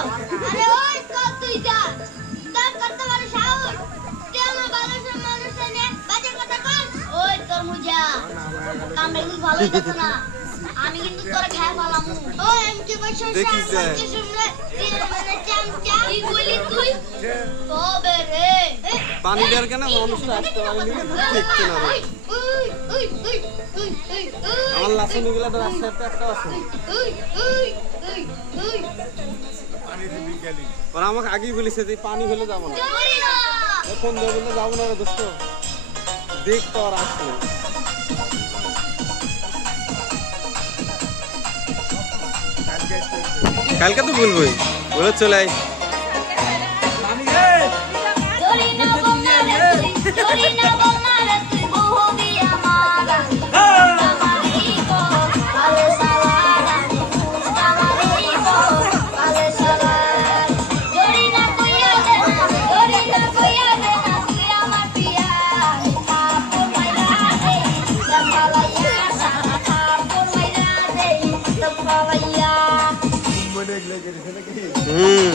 আরে ওই কত তুই যা তোর কত বড় সাহস তুই আমার ভালোবাসার মানুষের নিয়ে বাজে কথা কর ওই তোর মুজা কামড়ে গুলো ভালোই দেখো না আমি কিন্তু তোর খায় পালাম ও এমকে বসে দেখিস যে শুনলে তুই মানে চামচা কি বলি তুই তবে রে পানি দেওয়ার কেন মানুষ আসতে পারেনি দেখতে না রে। ওই ওই ওই ওই ওই আমার লাসনি গুলা তো রাস্তাতে একটা আছে ওই ওই ওই ওই ওরা আমাকে আগেই বলেছে যে পানি হলে যাবো না চলি না এখন বললে যাবো না রে দোস্ত দেখ তো আর আসলে কালকে তো বলবোই বলে চলে আই চলি না বলনা রে চলি না বলনা রে তুই বহু দিয়া মারা আমারি কো আলে সালারা আমারি কো আলে সালারা চলি না কইয়া দে না তুই আমার পিয়া আপন মাইরা দে দমলাইয়া আপন মাইরা দে দমলাইয়া হুম